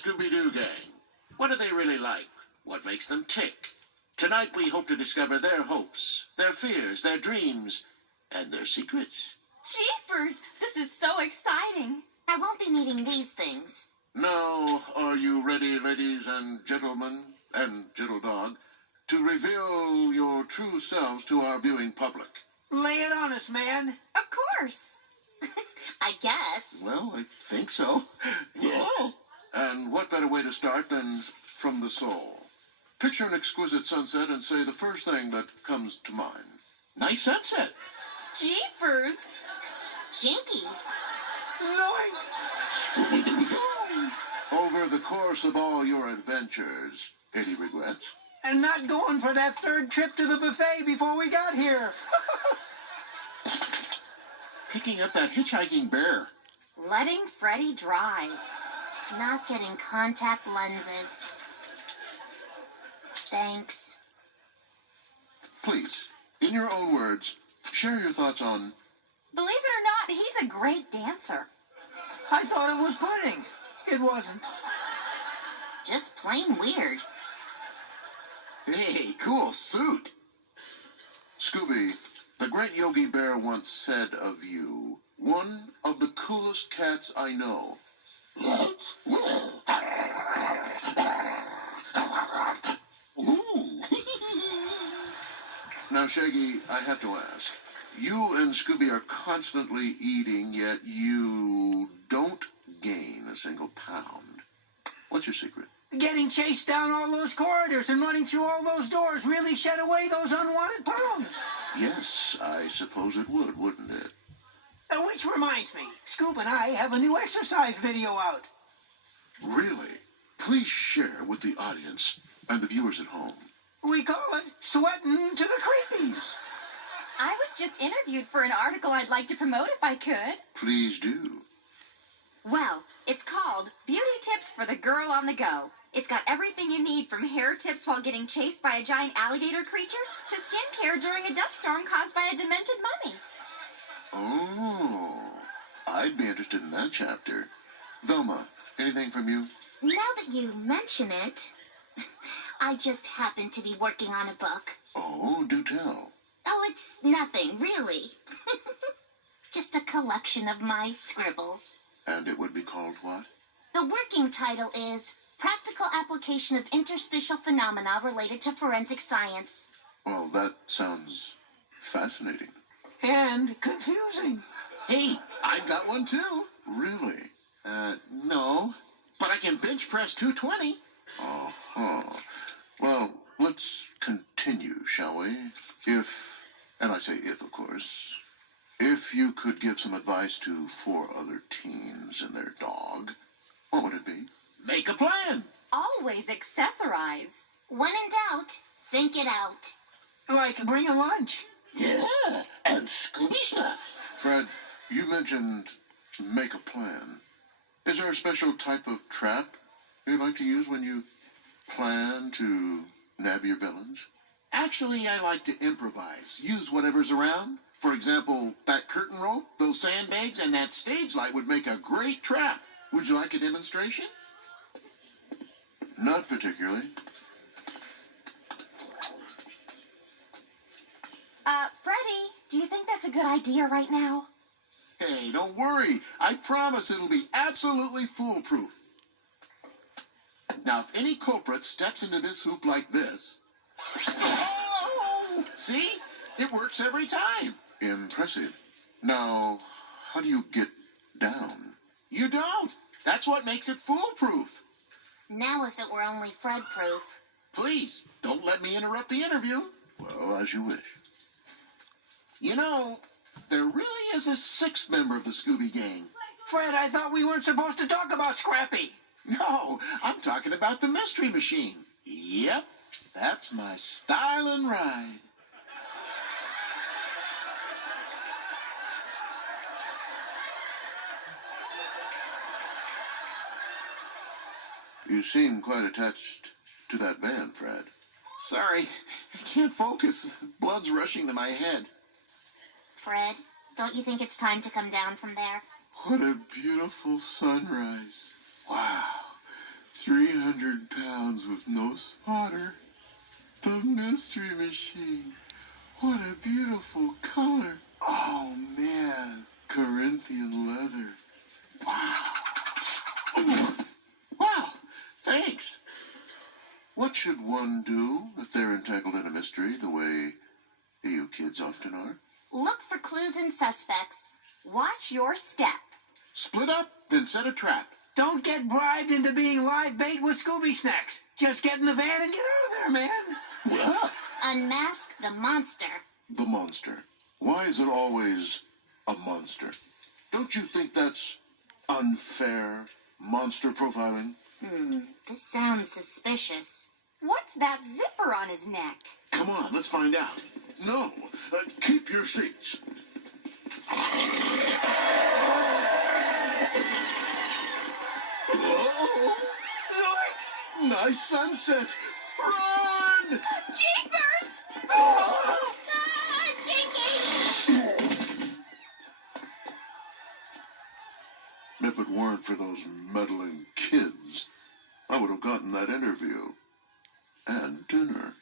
Scooby-Doo gang. What are they really like? What makes them tick? Tonight we hope to discover their hopes, their fears, their dreams, and their secrets. Jeepers! This is so exciting. I won't be needing these things. Now, are you ready, ladies and gentlemen, and gentle dog, to reveal your true selves to our viewing public? Lay it on us, man. Of course. I guess. Well, I think so. Yeah. And what better way to start than from the soul? Picture an exquisite sunset and say the first thing that comes to mind. Nice sunset. Jeepers! Jinkies. Zoinks! Scooby-Doo! Over the course of all your adventures, any regrets? And not going for that third trip to the buffet before we got here. Picking up that hitchhiking bear. Letting Freddy drive. Not getting contact lenses. Thanks. Please, in your own words, share your thoughts on... Believe it or not, he's a great dancer. I thought it was pudding. It wasn't. Just plain weird. Hey, cool suit. Scooby, the great Yogi Bear once said of you, one of the coolest cats I know. Now, Shaggy, I have to ask. You and Scooby are constantly eating, yet you don't gain a single pound. What's your secret? Getting chased down all those corridors and running through all those doors really shed away those unwanted pounds. Yes, I suppose it would, wouldn't it? Which reminds me, Scoop and I have a new exercise video out. Really? Please share with the audience and the viewers at home. We call it Sweating to the Creepies. I was just interviewed for an article I'd like to promote if I could. Please do. Well, it's called Beauty Tips for the Girl on the Go. It's got everything you need from hair tips while getting chased by a giant alligator creature to skincare during a dust storm caused by a demented mummy. Oh, I'd be interested in that chapter. Velma, anything from you? Now that you mention it, I just happen to be working on a book. Oh, do tell. Oh, it's nothing, really. Just a collection of my scribbles. And it would be called what? The working title is Practical Application of Interstitial Phenomena Related to Forensic Science. Well, that sounds fascinating. And confusing. Hey, I've got one too. Really? No. But I can bench press 220. Uh-huh. Well, let's continue, shall we? If, and I say if, of course, if you could give some advice to 4 other teens and their dog, what would it be? Make a plan. Always accessorize. When in doubt, think it out. Like bring a lunch. Yeah, and Scooby snacks. Fred, you mentioned make a plan. Is there a special type of trap you like to use when you plan to nab your villains? Actually, I like to improvise. Use whatever's around. For example, that curtain rope, those sandbags, and that stage light would make a great trap. Would you like a demonstration? Not particularly. Freddy, do you think that's a good idea right now? Hey, don't worry. I promise it'll be absolutely foolproof. Now, if any culprit steps into this hoop like this... Oh! See? It works every time. Impressive. Now, how do you get down? You don't. That's what makes it foolproof. Now if it were only Fred-proof. Please, don't let me interrupt the interview. Well, as you wish. You know, there really is a 6th member of the Scooby Gang. Fred, I thought we weren't supposed to talk about Scrappy. No, I'm talking about the Mystery Machine. Yep, that's my style and ride. You seem quite attached to that van, Fred. Sorry, I can't focus. Blood's rushing to my head. Fred, don't you think it's time to come down from there? What a beautiful sunrise. Wow. 300 pounds with no spotter. The mystery machine. What a beautiful color. Oh, man. Corinthian leather. Wow. Wow. Thanks. What should one do if they're entangled in a mystery the way you kids often are? Look for clues and suspects. Watch your step. Split up, then set a trap. Don't get bribed into being live bait with Scooby Snacks. Just get in the van and get out of there, man. Yeah. Unmask the monster. The monster. Why is it always a monster? Don't you think that's unfair monster profiling? This sounds suspicious. What's that zipper on his neck? Come on, let's find out. No, keep your seats. Oh, nice sunset. Run! Jeepers! If it weren't for those meddling kids, I would have gotten that interview and dinner.